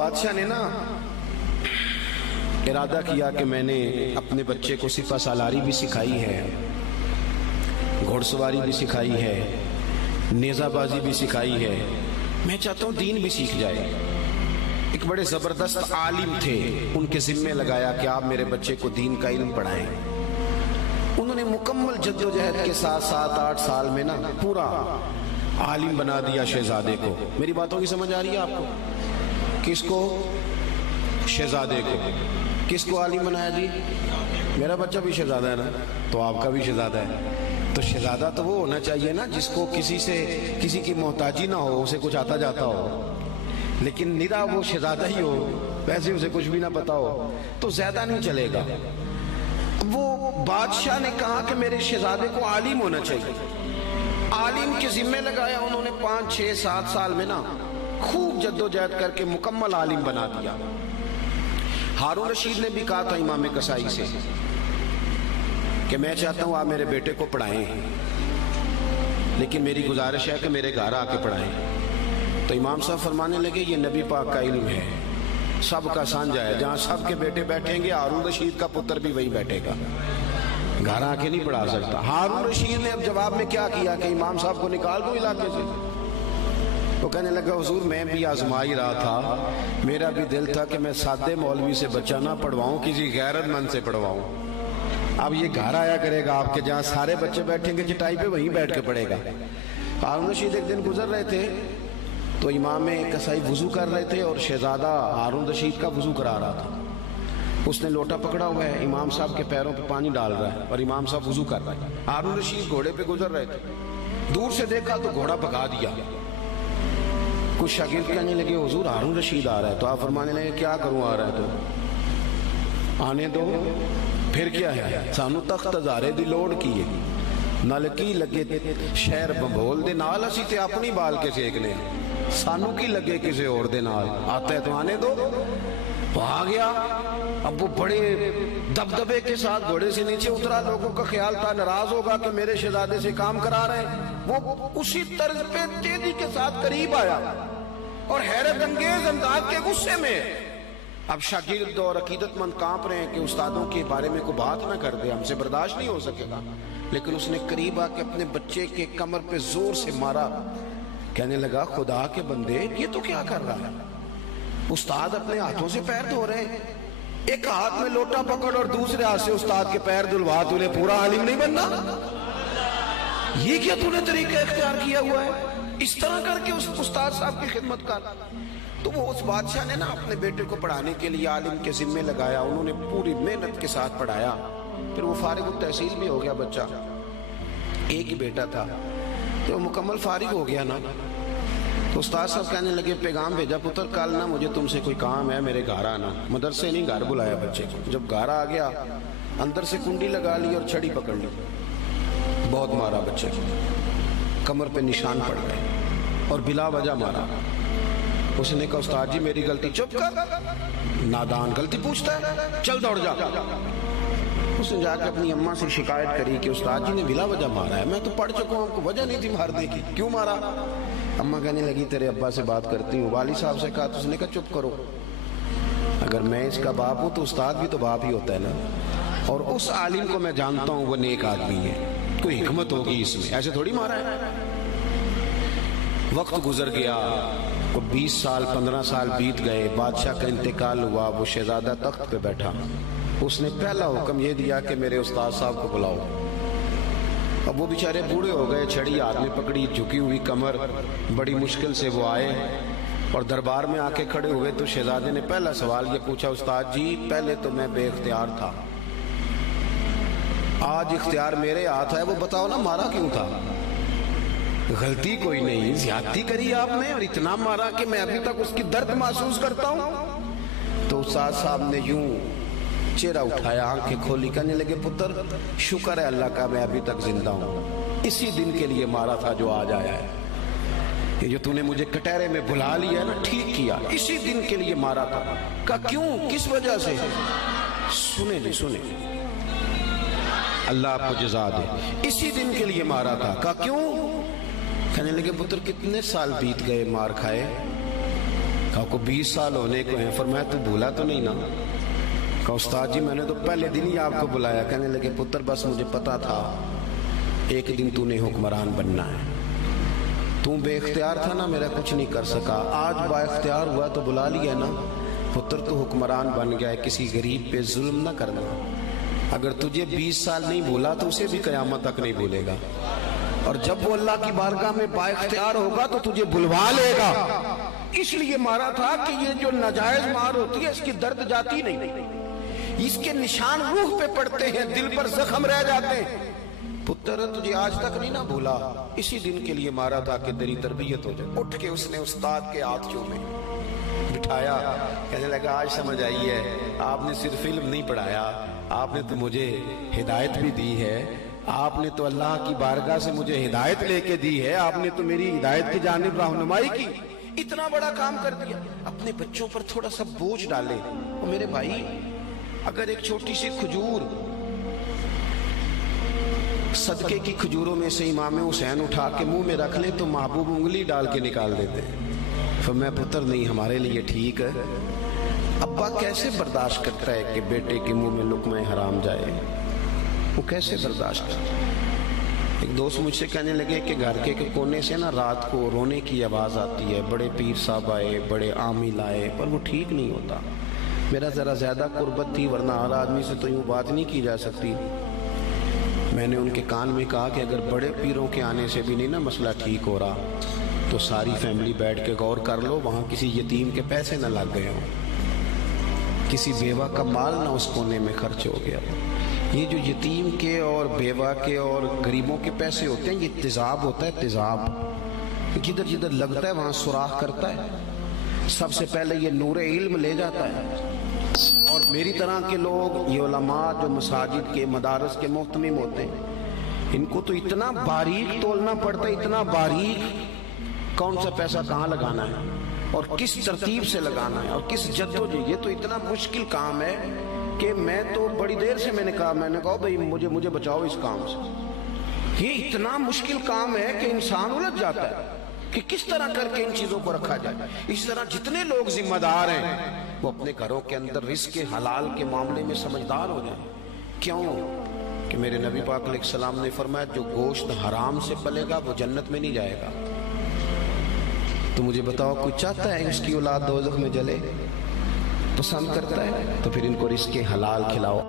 بادشاہ نے نا ارادہ کیا کہ میں نے اپنے بچے کو سپہ سالاری بھی سکھائی ہے، گھوڑ سواری بھی سکھائی ہے، نیزہ بازی بھی سکھائی ہے، میں چاہتا ہوں دین بھی سیکھ جائے۔ ایک بڑے زبردست عالم تھے، ان کے ذمے لگایا کہ آپ میرے بچے کو دین کا علم پڑھائیں۔ انہوں نے مکمل جد و جہد کے ساتھ 7-8 سال میں نا پورا عالم بنا دیا شہزادے کو۔ میری باتوں کی سمجھ آ رہی ہے آپ کو؟ کس کو؟ شہزادے کو۔ کس کو عالم بنایا جی؟ میرا بچہ بھی شہزادہ ہے نا، تو آپ کا بھی شہزادہ ہے۔ تو شہزادہ تو وہ ہونا چاہیے نا جس کو کسی کی محتاجی نہ ہو، اسے کچھ آتا جاتا ہو، لیکن نرا وہ شہزادہ ہی ہو، ویسے اسے کچھ بھی نہ پتا ہو تو زیادہ نہیں چلے گا۔ وہ بادشاہ نے کہا کہ میرے شہزادے کو عالم ہونا چاہیے، عالم کے ذمے لگایا۔ انہوں نے 5-6-7 سال میں نا خوب جد و جہد کر کے مکمل عالم بنا دیا۔ ہارون رشید نے بھی کہا تھا امام کسائی سے کہ میں چاہتا ہوں آپ میرے بیٹے کو پڑھائیں، لیکن میری گزارش ہے کہ میرے گھر آ کے پڑھائیں۔ تو امام صاحب فرمانے لگے یہ نبی پاک کا علم ہے، سب کا سانجا ہے، جہاں سب کے بیٹے بیٹھیں گے ہارون رشید کا پتر بھی وہی بیٹھے گا، گھر آ کے نہیں پڑھا سکتا۔ ہارون رشید نے اب جواب میں کیا کیا کہ امام صاحب کو نکال دو علاقے سے۔ وہ کہنے لگا حضور میں بھی آزما ہی رہا تھا، میرا بھی دل تھا کہ میں سادے مولوی سے بچہ نہ پڑھواؤں، کسی غیرت مند سے پڑھواؤں۔ اب یہ گھر آیا کرے گا آپ کے، جہاں سارے بچے بیٹھیں گے چٹائی پہ وہیں بیٹھ کے پڑھے گا۔ ہارون رشید ایک دن گزر رہے تھے تو امام کسائی وضو کر رہے تھے اور شہزادہ ہارون رشید کا وضو کرا رہا تھا۔ اس نے لوٹا پکڑا ہوا ہے، امام صاحب کے پیروں پہ پانی ڈال رہا ہے اور امام صاحب وضو کر رہے ہیں۔ ہارون رشید گھوڑے پہ گزر رہے تھے، دور سے دیکھا تو گھوڑا بھگا دیا۔ کچھ شاگرد کہنے لگے حضور ہارون رشید آ رہا ہے، تو آپ فرمانے لگے کیا کروں آ رہا ہے تو آنے دو، پھر کیا ہے، سانو تخت ہزارے دی لوڑ کی ہے، نل کی لگے شہر بمبول دے نال، اسی تے اپنی بال کے سیکنے، سانو کی لگے کسی اور دے نال، آتا ہے تو آنے دو۔ وہ آ گیا، اب وہ بڑے دبدبے کے ساتھ گھوڑے سے نیچے اترا، لوگوں کا خیال تھا ناراض ہوگا کہ میرے شہزادے سے کام کرا رہے ہیں۔ وہ اسی طرز پہ تیزی کے ساتھ قریب آیا اور حیرت انگیز انداز کے غصے میں۔ اب شاگرد اور عقیدت مند کانپ رہے ہیں کہ استادوں کے بارے میں کوئی بات نہ کر دے، ہم سے برداشت نہیں ہو سکے گا، لیکن اس نے قریب آ کے اپنے بچے کے کمر پہ زور سے مارا۔ کہنے لگا خدا کے بندے یہ تو کیا کر رہا ہے؟ استاد اپنے ہاتھوں سے پیر دھو رہے ہیں، ایک ہاتھ میں لوٹا پکڑ اور دوسرے ہاتھ سے استاد کے پیر دھلوا، تو انہیں پورا عالم نہیں بننا؟ یہ کیا تو نے طریقہ اختیار کیا ہوا ہے؟ اس طرح کر کے اس استاد صاحب کی خدمت کر۔ تو وہ اس بادشاہ نے نا اپنے بیٹے کو پڑھانے کے لیے عالم کے ذمے لگایا، انہوں نے پوری محنت کے ساتھ پڑھایا۔ پھر وہ فارغ التحصیل بھی ہو گیا بچہ، ایک ہی بیٹا تھا، تو وہ مکمل فارغ ہو گیا نا۔ تو استاد صاحب کہنے لگے پیغام بھیجا پتر کل نا مجھے تم سے کوئی کام ہے، میرے گھر آنا۔ مدرسے نہیں گھر بلایا بچے کو، جب گھر آ گیا اندر سے کنڈی لگا لی اور چھڑی پکڑ لی، بہت مارا بچے کو، کمر پہ نشان پڑ گئے اور بلا وجہ مارا۔ اس نے کہا استاد جی میری غلطی۔ چپ کر، نادان، غلطی پوچھتا ہے، چل دوڑ جا۔ اس نے جا کے اپنی اماں سے شکایت کری کہ استاد جی نے بلا وجہ مارا ہے، میں تو پڑھ چکا ہوں، کو وجہ نہیں تھی مارنے کی، کیوں مارا؟ اماں کہنے لگی تیرے ابا سے بات کرتی ہوں۔ والد صاحب سے کہا تو اس نے کہا چپ کرو، اگر میں اس کا باپ ہوں تو استاد بھی تو باپ ہی ہوتا ہے نا، اور اس عالم کو میں جانتا ہوں وہ نیک آدمی ہے، کوئی حکمت ہوگی اس میں، ایسے تھوڑی مارا ہے۔ وقت گزر گیا، 20 سال 15 سال بیت گئے، بادشاہ کا انتقال ہوا، وہ شہزادہ تخت پہ بیٹھا۔ اس نے پہلا حکم یہ دیا کہ میرے استاد صاحب کو بلاؤ۔ اب وہ بیچارے بوڑھے ہو گئے، چھڑی ہاتھ میں پکڑی، جھکی ہوئی کمر، بڑی مشکل سے وہ آئے اور دربار میں آ کے کھڑے ہوئے۔ تو شہزادے نے پہلا سوال یہ پوچھا استاد جی پہلے تو میں بے اختیار تھا، آج اختیار میرے ہاتھ ہے، وہ بتاؤ نا مارا کیوں تھا؟ غلطی کوئی نہیں، زیادتی کری آپ نے اور اتنا مارا کہ میں ابھی تک اس کی درد محسوس کرتا ہوں۔ تو استاد صاحب نے یوں چہرہ اٹھایا، آنکھیں کھولی، کہنے لگے پتر شکر ہے اللہ کا میں ابھی تک زندہ ہوں، اسی دن کے لیے مارا تھا جو آج آیا ہے، یہ جو تو نے مجھے کٹہرے میں بلا لیا ہے نا، ٹھیک کیا، اسی دن کے لیے مارا تھا۔ کہا کیوں، کس وجہ سے؟ سنیں جی سنیں، اللہ آپ کو جزا دے، اسی دن کے لیے مارا تھا۔ کہا کیوں؟ کہنے لگے پتر کتنے سال بیت گئے مار کھائے، کہا کو 20 سال ہونے کو ہیں. فرمایا تو بھولا تو نہیں نا؟ کہا استاد جی میں نے تو پہلے دن ہی آپ کو بلایا. کہنے لگے پتر بس مجھے پتا تھا ایک دن تو نے حکمران بننا ہے. تو بے اختیار تھا نا, میرا کچھ نہیں کر سکا. آج با اختیار ہوا تو بلا لیا نا. پتر تو حکمران بن گیا ہے, کسی غریب پہ ظلم نہ کرنا. اگر تجھے 20 سال نہیں بھولا تو اسے بھی قیامت تک نہیں بھولے گا, اور جب وہ اللہ کی بارگاہ میں با اختیار ہوگا تو تجھے بلوا لے گا. اس لیے مارا تھا کہ یہ جو ناجائز مار ہوتی ہے اس کی درد جاتی نہیں, اس کے نشان روح پہ پڑتے ہیں, دل پر زخم رہ جاتے ہیں. پتر تجھے آج تک نہیں نہ بھولا, اسی دن کے لیے مارا تھا کہ تیری تربیت ہو جائے. اٹھ کے اس نے استاد کے ہاتھ چومے, بٹھایا. کہنے لگا آج سمجھ آئی ہے, آپ نے صرف علم نہیں پڑھایا, آپ نے تو مجھے ہدایت بھی دی ہے. آپ نے تو اللہ کی بارگاہ سے مجھے ہدایت لے کے دی ہے, آپ نے تو میری ہدایت کی جانب رہنمائی کی. اتنا بڑا کام کر دیا. اپنے بچوں پر تھوڑا سا بوجھ ڈالے. اور میرے بھائی اگر ایک چھوٹی سی کھجور, صدقے کی کھجوروں میں سے امام حسین اٹھا کے منہ میں رکھ لے تو محبوب انگلی ڈال کے نکال دیتے. فرمایا پتر نہیں, ہمارے لیے ٹھیک ہے. ابا کیسے برداشت کرتا ہے کہ بیٹے کے منہ میں لقمہ حرام جائے؟ وہ کیسے برداشت کرتا ہے؟ ایک دوست مجھ سے کہنے لگے کہ گھر کے کونے سے نا رات کو رونے کی آواز آتی ہے, بڑے پیر صاحب آئے, بڑے عامل آئے, پر وہ ٹھیک نہیں ہوتا. میرا ذرا زیادہ قربت تھی, ورنہ ہر آدمی سے تو یوں بات نہیں کی جا سکتی. میں نے ان کے کان میں کہا کہ اگر بڑے پیروں کے آنے سے بھی نہیں نا مسئلہ ٹھیک ہو رہا تو ساری فیملی بیٹھ کے غور کر لو, وہاں کسی یتیم کے پیسے نہ لگ گئے ہوں, کسی بیوہ کا مال نہ اس کونے میں خرچ ہو گیا. یہ جو یتیم کے اور بیوہ کے اور غریبوں کے پیسے ہوتے ہیں, یہ تیزاب ہوتا ہے, تیزاب جدھر جدھر لگتا ہے وہاں سوراخ کرتا ہے. سب سے پہلے یہ نور علم لے جاتا ہے. اور میری طرح کے لوگ, یہ علماء جو مساجد کے مدارس کے محتمم ہوتے ہیں, ان کو تو اتنا باریک تولنا پڑتا ہے, اتنا باریک, کون سا پیسہ کہاں لگانا ہے اور کس ترتیب سے لگانا ہے اور کس جدوجہد. یہ تو اتنا مشکل کام ہے کہ میں تو بڑی دیر سے میں نے کہا بھئی مجھے بچاؤ اس کام سے. یہ اتنا مشکل کام ہے کہ انسان الجھ جاتا ہے کہ کس طرح کر کے ان چیزوں کو رکھا جائے. اس طرح جتنے لوگ ذمہ دار ہیں وہ اپنے گھروں کے اندر رزق حلال کے معاملے میں سمجھدار ہو جائیں. کیوں کہ میرے نبی پاک علیہ السلام نے فرمایا جو گوشت حرام سے پلے گا وہ جنت میں نہیں جائے گا. تو مجھے بتاؤ, کوئی چاہتا ہے اس کی اولاد دوزخ میں جلے؟ پسند کرتا ہے؟ تو پھر ان کو رزق حلال کھلاؤ.